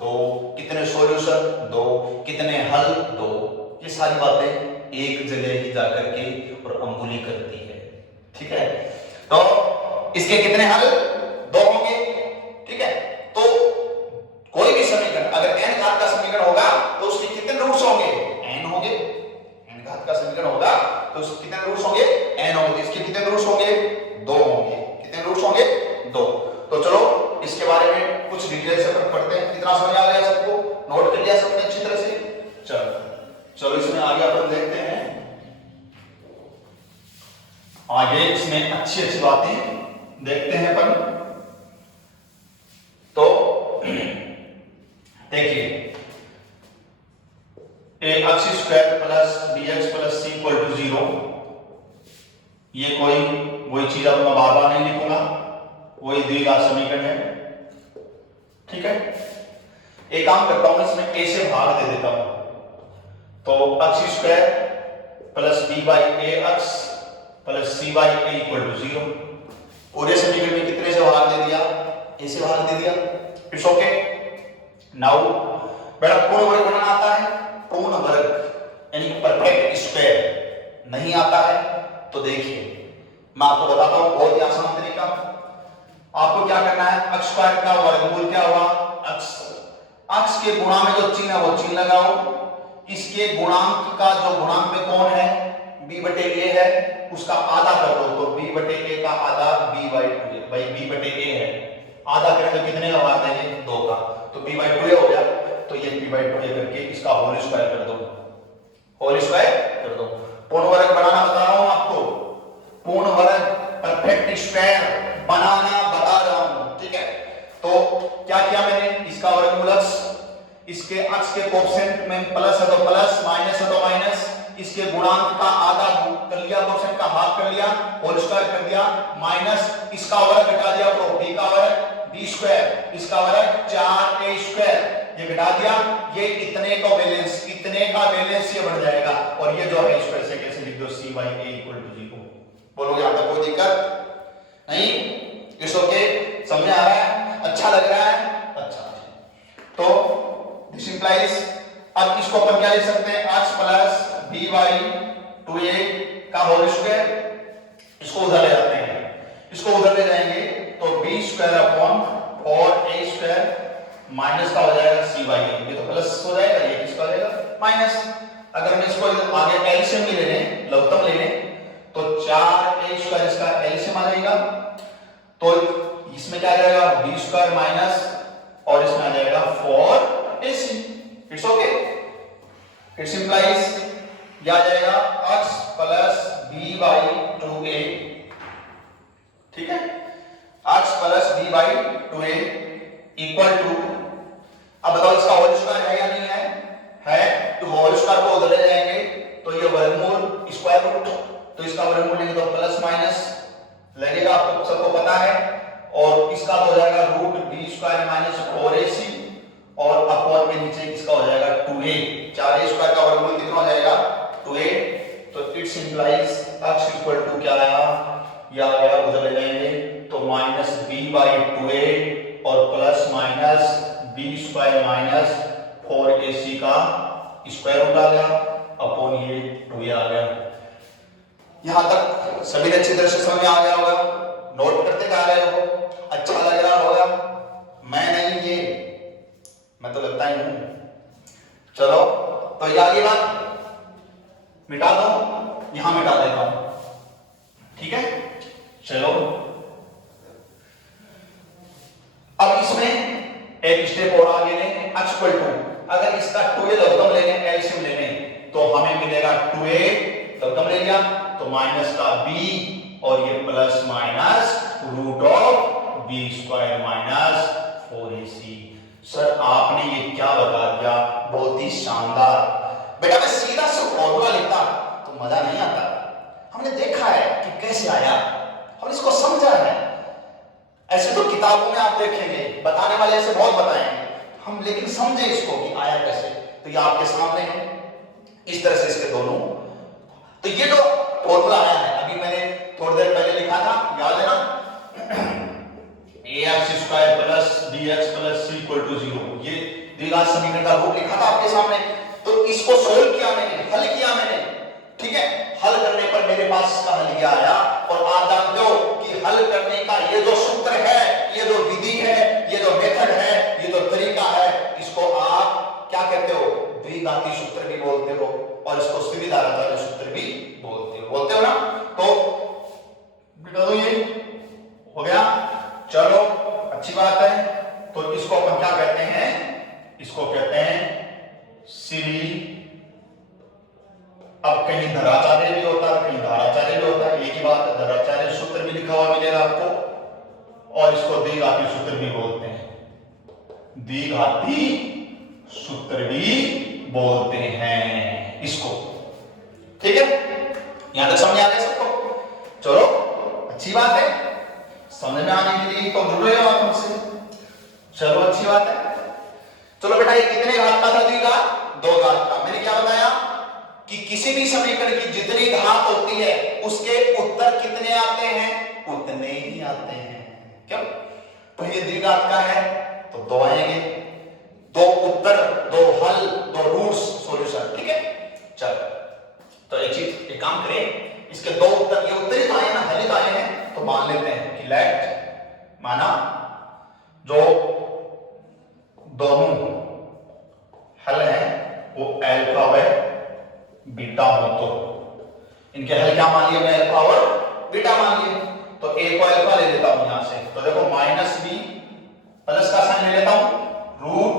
दो, कितने सॉल्यूशन दो, कितने हल दो, ये सारी बातें एक जगह ही जाकर के और अंगुली करती है। ठीक है, तो इसके कितने हल? दो होंगे। ठीक है, तो कोई भी समीकरण अगर n घात का समीकरण होगा तो उसके कितने रूट्स होंगे? n होंगे। n घात का समीकरण होगा तो उसके कितने रूट्स होंगे? n होंगे। तो इसके कितने रूट्स होंगे? दो होंगे। कितने रूट्स होंगे? दो। तो चलो इसके बारे में कुछ डिटेल से पढ़ते हैं। कितना समझ आ गया सबको? नोट कर लिया सबने अच्छी तरह से? चलो इसमें आगे अपन देखते हैं। आगे इसमें अच्छी अच्छी बातें देखते हैं अपन। तो देखिए, a x square plus b x plus c equal to 0, ये वही चीज अब मैं बार बार नहीं लिखूंगा, वही द्विघात समीकरण है। ठीक है, एक काम करता हूं, इसमें ए से भाग दे देता हूं, तो X square plus B by A X plus C by A equal to 0। पूरे समीकरण में कितने से भाग दे दिया? ए से भाग दे दिया। It's okay. नाउ बेटा पूर्ण वर्ग बनाना आता है? पूर्ण वर्ग यानी परफेक्ट स्क्वायर नहीं आता है तो देखिए मैं आपको बताता हूं बहुत ही आसान तरीका। आपको क्या करना है, x स्क्वायर का वर्गमूल क्या हुआ? x के गुणा में जो चिन्ह है वो चिन्ह लगाओ, इसके गुणांक का जो गुणांक में कौन है? b बटे a है, उसका आधा कर दो, तो b बटे a का आधा b बाई 2a, भाई b बटे a है, आधा करें तो कितने का भाग देंगे? 2 का, तो b बाई 2a हो गया, तो ये b बाई 2a करके इसका होल स्क्वायर कर दो, होल स्क्वायर कर दो। पूर्ण वर्ग बनाना बता रहा हूं आपको, पूर्ण वर्ग परफेक्ट स्क्वायर बनाना बता रहा हूं। ठीक है, तो क्या किया मैंने? इसका वर्गमूल इसके अक्ष के कोएफिशिएंट में प्लस है तो प्लस, माइनस है तो माइनस, इसके गुणांक का आधा कर लिया, कोएफिशिएंट का हाफ कर लिया, होल स्क्वायर कर दिया, माइनस इसका वर्ग घटा दिया तो b का वर्ग b स्क्वायर, इसका वर्ग 4a स्क्वायर, ये घटा दिया, ये इतने का बैलेंस, इतने का बैलेंस ये बढ़ जाएगा, और ये जो है स्क्वायर से कैसे लिख दो? c by a equal to 0। बोलोगे यहां तक कोई दिक्कत नहीं? इट्स ओके, समझ आ रहा है? अच्छा लग रहा है? अच्छा, तो दिस इंप्लाइज, अब इसको अपन क्या लिख सकते हैं? x plus b by 2a का होल स्क्वायर, इसको उधर ले जाते हैं, इसको उधर ले जाएंगे तो b square upon 4a square minus का हो जाएगा c बाई a, ये तो प्लस हो जाएगा, ये किसका हो जाएगा? माइनस। अगर मैं इसको आगे एलसीएम भी ले लें, लघुत्तम ले लें, तो 4a स्क्वायर इसका एलसीएम आ जाएगा, तो इसमें क्या आ जाएगा? b स्क्वायर माइनस, और इसमें आ जाएगा 4ac। It's okay, it's implies ये आ जाएगा x plus b by 2a। ठीक है, x plus b by 2a equal to, अब बताओ इसका होल स्क्वायर है या नहीं है? है, तो होल स्क्वायर को उधर ले जाएंगे तो ये वर्गमूल स्क्वायर रूट, तो इसका वर्गमूल लेंगे तो प्लस माइनस लगेगा, आपको सबको पता है, और इसका तो हो जाएगा root b square minus 4ac, और अपॉन में नीचे इसका हो जाएगा 2a, 4a स्क्वायर का वर्गमूल कितना हो जाएगा? 2a। तो it's implies x equal to क्या आया? ये आ गया, उधर ले जाएंगे तो माइनस b बाई 2a और plus minus b square minus 4ac का स्क्वायर रूट आ गया, अपॉन ये 2a आ गया। यहां तक सभी अच्छी तरह से समझ में आ गया होगा? नोट करते जा रहे हो? अच्छा लग रहा होगा? मैं नहीं, ये मैं तो लगता ही हूं। चलो, तो ये आगे बात मिटा दो, यहां मिटा देता हूं। ठीक है, चलो अब इसमें एक स्टेप और आगे लें, x इक्वल टू, अगर इसका 2a लघुत्तम लेंगे, एलसीएम लेंगे, तो हमें मिलेगा 2a लघुत्तम ले लिया तो माइनस का b, और ये plus minus root of b square minus 4ac। Sir आपने ये क्या बता दिया? बहुत ही शानदार। बेटा मैं सीधा सा फॉर्मूला लिखता तो मजा नहीं आता, हमने देखा है कि कैसे आया, हमने इसको समझा है। ऐसे तो किताबों में आप देखेंगे, बताने वाले ऐसे बहुत बताएंगे, हम लेकिन समझे इसको कि आया कैसे, तो ये आपके सामने है इस तरह से इसके दोनों। तो ये जो फॉर्मूला आया है, अभी मैंने थोड़ी देर पहले लिखा था, याद है ना? ax² plus bx plus c equal to 0, ये द्विघात समीकरण का रूप लिखा था आपके सामने। तो इसको सोल्व किया मैंने, हल किया मैंने, ठीक है। हल करने पर मेरे पास इसका हल ये आया। और आप जानते हो कि हल करने का ये जो सूत्र है, ये जो विधि है, ये जो मेथड है, ये जो तरीका है, इसको आप क्या कहते हो? द्विघाती सूत्र भी बोलते हो और इसको सीधी-धाराचार्य सूत्र भी बोलते हो ना। तो बेटा तो ये हो गया, चलो अच्छी बात है। तो इसको अपन क्या कहते हैं? इसको कहते हैं सीधी। अब कहीं धराचार्य भी होता है, कहीं धाराचार्य भी होता है, एक ही बात है। धराचार्य सूत्र भी लिखा हुआ मिलेगा आपको और इसको द्विघाती सूत्र भी बोलते हैं, द्विघाती सूत्र भी बोलते हैं इसको, ठीक है। यहां तक समझ आ गया सबको? चलो अच्छी बात है, समझ में आने के लिए तो जुड़ रहे हो आप हमसे, चलो अच्छी बात है। चलो बेटा, ये कितने घात का था द्विघात? 2 घात का। मैंने क्या बताया कि किसी भी समीकरण की जितनी घात होती है उसके उत्तर कितने आते हैं? उतने ही आते हैं। क्यों? पहले द्विघात का है तो 2 आएंगे, 2 उत्तर, 2 हल, 2 रूट्स, सॉल्यूशन, ठीक है। चलो तो एक काम करें, इसके 2 उत्तर, ये उत्तरित आए ना, हलित आए हैं, तो मान लेते हैं कि लेट माना जो दोनों हल है वो अल्फा व बीटा हो, तो इनके हल क्या मान लिया? मैं अल्फा और बीटा मान लिए। तो a को अल्फा ले लेता हूं यहां से, तो देखो माइनस b प्लस का साइन ले लेता हूं, root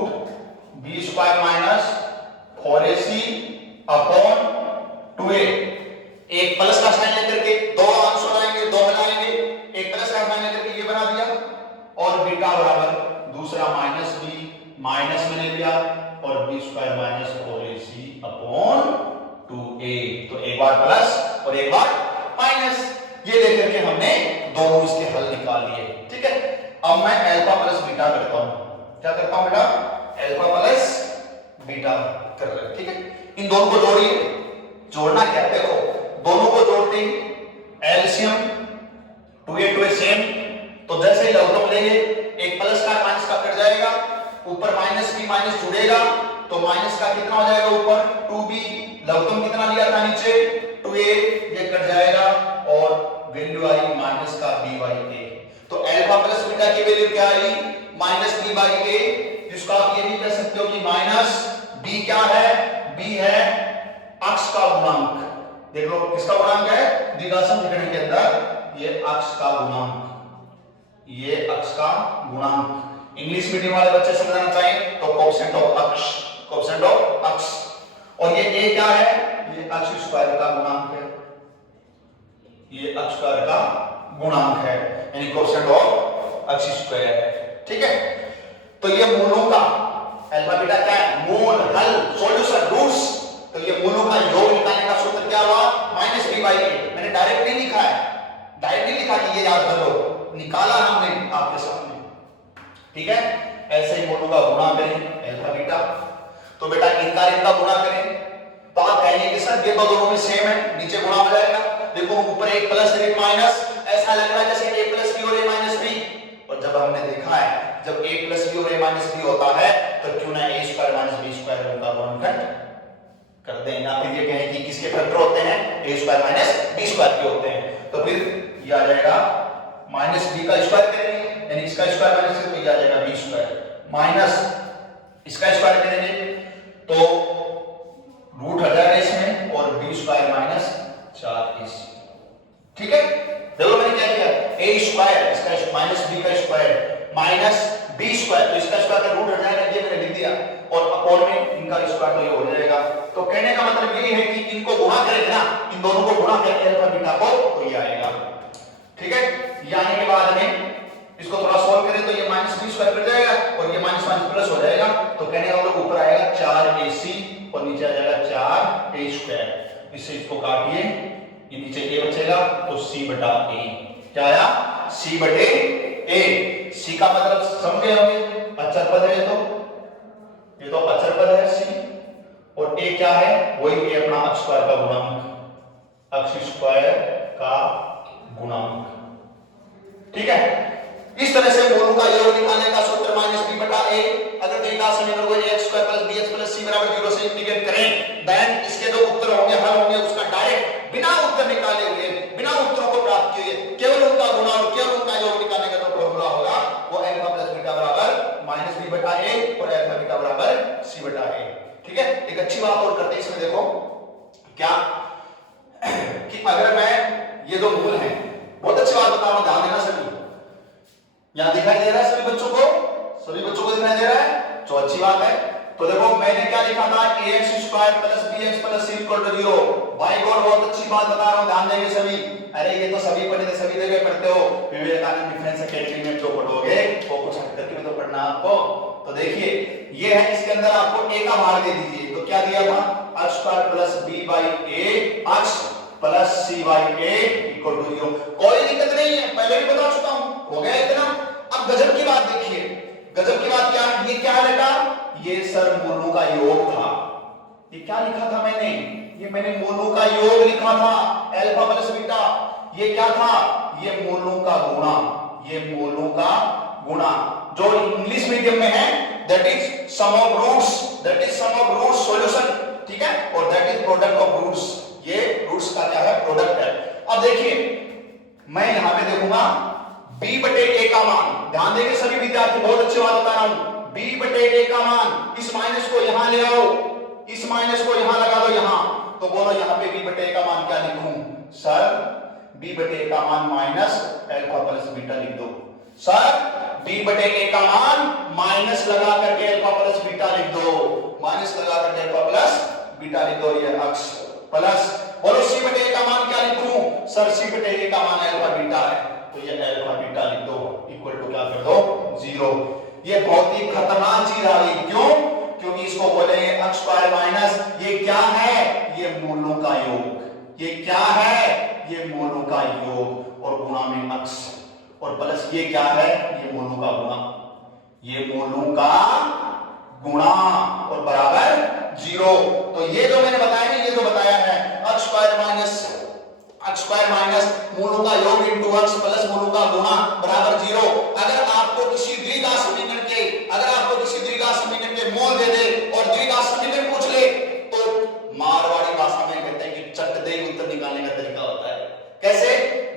b² minus 4ac upon 2a। एक प्लस का साइन लेकर के 2 आंसर आएंगे, 2 बनाएंगे, एक प्लस का साइन लेकर के ये बना दिया, और बीटा बराबर दूसरा माइनस b माइनस में ले लिया और b² minus 4ac upon 2a। तो एक बार प्लस और एक बार माइनस, ये लेकर के हमने दोनों इसके हल निकाल लिए, ठीक है। अब मैं अल्फा प्लस बीटा करता हूं। क्या करता हूं बेटा? अल्फा प्लस बीटा कर रहे हैं, ठीक है। इन दोनों को जोड़िए। जोड़ना क्या? देखो दोनों को जोड़ते ही एलसीएम 2a 2a सेम, तो जैसे ही लघुत्तम लेंगे एक प्लस का माइनस का कट जाएगा, ऊपर माइनस b माइनस जुड़ेगा तो माइनस का कितना हो जाएगा ऊपर? 2b, लघुत्तम कितना लिया था नीचे? 2a, ये कट जाएगा और वैल्यू आई माइनस का b बाई a। तो अल्फा प्लस बीटा की वैल्यू क्या आई? माइनस b बाई a, जिसको आप ये भी कह सकते हो कि माइनस b क्या है? b है अक्ष का गुणांक। देख लो किसका गुणांक है? द्विघात समीकरण के अंदर ये अक्ष का गुणांक, ये अक्ष का गुणांक। इंग्लिश मीडियम वाले बच्चे समझना चाहें तो कोएफिशिएंट ऑफ अक्ष, कोएफिशिएंट ऑफ अक्ष। और ये a क्या है? ये अक्ष स्क्वायर का गुणांक है, ये अक्ष स्क्वायर का गुणांक है, यानी कोएफिशिएंट ऑफ अक्ष स्क्वायर है, ठीक है। तो ये मूलों का अल्फा बीटा क्या है? मूल, हल, सॉल्यूशन, रूट्स। तो ये मूलों का योग निकालने का सूत्र क्या हुआ? Minus b by a। मैंने डायरेक्ट नहीं लिखा है, डायरेक्ट नहीं लिखा कि ये याद कर लो, निकाला हमने आपके सामने, ठीक है। ऐसे ही मूलों का गुणा करें अल्फा बीटा, तो बेटा इनका गुणा करें तो आप कहेंगे कि सर ये दोनों में सेम है, नीचे गुणा हो जाएगा। देखो ऊपर एक प्लस एक माइनस, ऐसा लग रहा है जैसे a प्लस b और a माइनस b। और जब हमने देखा है जब a प्लस b और a माइनस b होता है तो क्यों ना a square minus b square उनका गुणनखंड कर दें, या फिर ये कहें कि किसके फैक्टर होते हैं? a square minus b square के होते हैं। तो फिर ये आ जाएगा माइनस b का स्क्वायर करेंगे, यानी इसका स्क्वायर माइनस तो ये आ जाएगा b स्क्वायर माइनस इसका स्क्वायर करेंगे तो रूट हट जाएगा इसमें और b स्क्वायर माइनस 4ac, ठीक है। देखो मैंने क्या किया? a स्क्वायर इसका माइनस b का स्क्वायर माइनस b स्क्वायर, तो इसका स्क्वायर का रूट हट जाएगा, ये मैंने लिख दिया, और अपॉन में इनका स्क्वायर तो ये हो जाएगा। तो कहने का मतलब ये है कि इनको गुणा करेंगे ना, इन दोनों को गुणा करेंगे अल्फा बीटा को, तो ये आएगा, ठीक है। ये आने के बाद में इसको थोड़ा सॉल्व करें तो ये माइनस b स्क्वायर कट जाएगा और ये माइनस माइनस प्लस हो जाएगा। तो कहने का मतलब ऊपर आएगा 4ac और नीचे आ जाएगा 4a स्क्वायर। इससे इसको काटिए, ये नीचे a बचेगा तो c बटा a। क्या आया? c बटे a। c का मतलब समझे होंगे, अचर पद है, ये तो अचर पद है c, और a क्या है? वही a अपना अक्ष स्क्वायर का गुणांक, अक्ष स्क्वायर का गुणांक, ठीक है। इस तरह से मोलों का योग निकालने का सूत्र माइनस बी बटा ए। अगर द्विघात समीकरण को x square plus b x plus c बराबर 0 से इंटीग्रेट करें, देन इसके जो उत्तर होंगे हल होंगे उसका डायरेक्ट बिना उत्तर निकाले हुए, बिना उत्तरों को प्राप्त किए केवल उनका गुणा और केवल उनका योग निकालने का जो फॉर्मूला होगा वो अल्फा प्लस बीटा बराबर माइनस बी बटा ए और अल्फा बीटा बराबर सी बटा ए। ठीक है, एक अच्छी बात और करते हैं इसमें, देखो क्या कि अगर मैं ये दो मूल हैं, बहुत अच्छी बात बता रहा हूं, ध्यान देना सभी। यहां दिखाई दे रहा है सभी बच्चों को, सभी बच्चों को दिखाई दे रहा है, तो अच्छी बात है। तो देखो मैंने क्या लिखा था, ax square plus bx plus c equal to 0। भाई बहुत अच्छी बात बता रहा हूं, ध्यान देंगे सभी। अरे ये तो सभी पढ़े थे, सभी जगह पढ़ते हो, विवेकानंद डिफरेंस एकेडमी में जो पढ़ोगे वो कुछ हट करके भी तो पढ़ना आपको। तो देखिए ये है, इसके अंदर आपको a का भाग दे दीजिए, तो क्या दिया था, x square plus b by a x plus c by a equal to 0। कोई दिक्कत नहीं है, पहले भी बता चुका हूं, हो गया इतना। अब गजब की बात देखिए, गजब की बात क्या, ये क्या है बेटा, ये सर मोलों का योग था। ये क्या लिखा था मैंने, ये मैंने मोलों का योग लिखा था, अल्फा प्लस बीटा। ये क्या था, ये मोलों का गुणा, ये मोलों का गुणा। जो इंग्लिश मीडियम में है that is sum of roots, that is sum of roots solution, ठीक है, और that is product of roots. ये रूट्स का क्या है, प्रोडक्ट है। अब देखिए मैं यहां पे देखूंगा b बटे a का मान, ध्यान देंगे सभी विद्यार्थी, बहुत अच्छी बात बता रहा हूं। b बटे a का मान, इस माइनस को यहां ले आओ, इस माइनस को यहां लगा दो यहां, तो बोलो यहां पे b बटे a का मान क्या लिखूं, सर b बटे a का मान माइनस अल्फा प्लस बीटा लिख दो। सर b बटे a का मान माइनस लगा करके अल्फा प्लस बीटा लिख दो, माइनस लगा करके अल्फा प्लस बीटा लिख दो, ये अक्स प्लस, बोलो c बटे a का मान क्या लिखूं, सर c बटे a का मान अल्फा बीटा है, तो ये अल्फा बीटा लिख दो, इक्वल टू क्या कर दो, 0। ये बहुत ही खतरनाक चीज आ रही, क्यों, क्योंकि इसको बोलेंगे x स्क्वायर माइनस, ये क्या है, ये मोलों का योग। ये क्या है, ये मोलों का योग, और गुणा में x, और प्लस ये क्या है, ये मोलों का गुणा, ये मोलों का गुणा, और बराबर 0। तो ये जो मैंने बताया ना, ये जो बताया है x स्क्वायर माइनस मोलों का योग इनटू x प्लस मोलों का गुणा बराबर 0। अगर आपको किसी द्विघात समीकरण के, अगर आपको किसी द्विघात समीकरण के मोल दे दे और द्विघात समीकरण पूछ ले, तो मारवाड़ी भाषा में कहते हैं कि चट दे उत्तर निकालने का तरीका होता है। कैसे,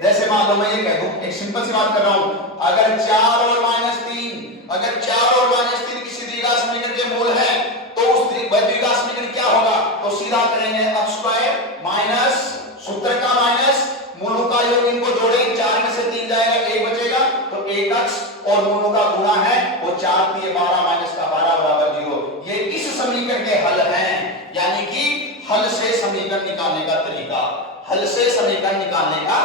जैसे मान लो मैं ये कह दूं, एक सिंपल सी बात कर रहा हूं, अगर 4 और -3, अगर 4 और -3 किसी द्विघात समीकरण के मूल है, तो उस द्विघात समीकरण क्या होगा, तो सीधा करेंगे x स्क्वायर माइनस सूत्र का माइनस मूलों का योग, इनको जोड़े 4 में से 3 जाएगा, 1 बचेगा, तो 1x और मूलों का गुणा है वो 4 3 12 माइनस का 12 बराबर 0। ये इस समीकरण के हल हैं, यानी कि हल से समीकरण निकालने का तरीका, हल से समीकरण निकालने का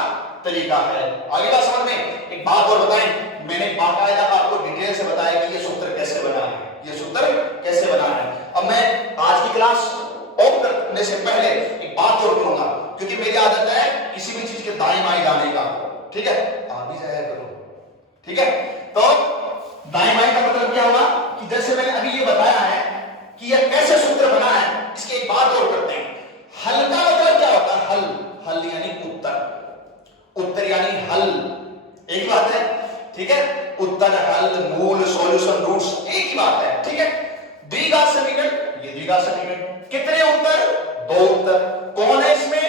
तरीका है। आगे बात समझ में। एक बात और बताएं, मैंने बाकायदा आपको डिटेल से बताया कि ये सूत्र कैसे बना है, ये सूत्र कैसे बना है। अब मैं आज की क्लास ऑफ करने से पहले एक बात और करूंगा, क्योंकि मेरी आदत है किसी भी चीज के दाएं बाएं जाने का, ठीक है, आप भी जाया करो, ठीक है। तो दाएं बाएं का मतलब क्या हुआ कि जैसे मैंने अभी ये बताया है कि यह कैसे सूत्र बना है, इसकी एक बात और करते हैं। हल का मतलब क्या होता है, हल, हल यानी उत्तर, उत्तर यानी हल, एक बात है, ठीक है। उत्तर, हल, मूल, सॉल्यूशन, रूट्स एक ही बात है, ठीक है। द्विघात समीकरण, ये द्विघात समीकरण, कितने उत्तर, 2 उत्तर, कौन है इसमें,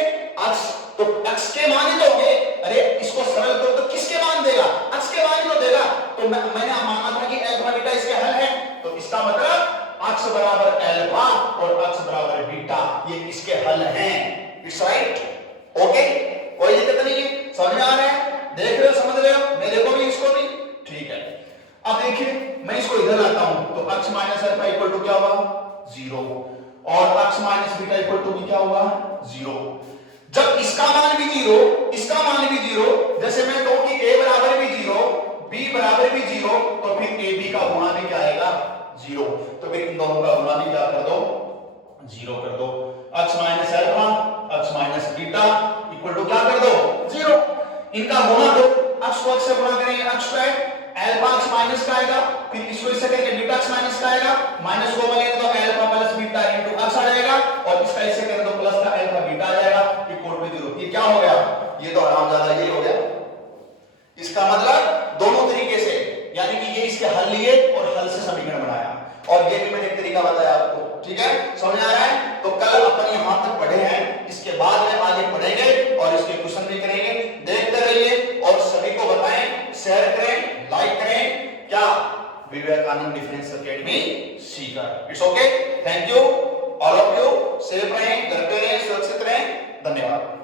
x, तो x के मान ही दोगे, अरे इसको सरल करो तो किसके मान देगा, x के मान ही तो देगा। तो मैंने माना था कि अल्फा बीटा इसके हल है, तो इसका मतलब x बराबर अल्फा और x बराबर बीटा, ये इसके हल हैं। इट्स राइट, ओके, कोई दिक्कत नहीं है, समझ में आ रहा है, देख रहे हो, समझ रहे हो, मैं देखो भी इसको भी, ठीक है। अब देखिए मैं इसको इधर लाता हूं, तो x minus alpha equal to क्या होगा, 0, और x minus beta equal to भी क्या होगा, 0। जब इसका मान भी 0, इसका मान भी 0, जैसे मैं कहूं कि a बराबर भी 0, b बराबर भी 0, तो फिर a b का गुणा भी क्या आएगा, 0। तो फिर इन दोनों का गुणा भी क्या कर दो, 0 कर दो। x minus alpha, x minus beta equal to क्या कर दो, 0। इनका गुणा दो, x को x से गुणा करेंगे, x square, alpha x minus का आएगा, फिर इसको इससे करके बीटा x माइनस का आएगा, माइनस को बोलेंगे तो alpha plus beta into x आ जाएगा, और इसका इससे करें तो प्लस का अल्फा बीटा आ जाएगा, इक्वल टू 0। ये क्या हो गया, ये तो हरामजादा ये हो गया। इसका मतलब दोनों तरीके से एक इसके हल लिए और हल से समीकरण बनाया, और ये भी मैंने एक तरीका बताया आपको। ठीक है, समझ में आ रहा है? तो कल अपन यहां तक पढ़े हैं, इसके बाद में आगे पढ़ेंगे और इसके क्वेश्चन भी करेंगे। देखते रहिए और सभी को बताएं, शेयर करें, लाइक करें। क्या? Vivekanand defence academy Sikar. It's okay, thank you all of you. Safe रहें, घर पे रहें, सुरक्षित रहें। धन्यवाद।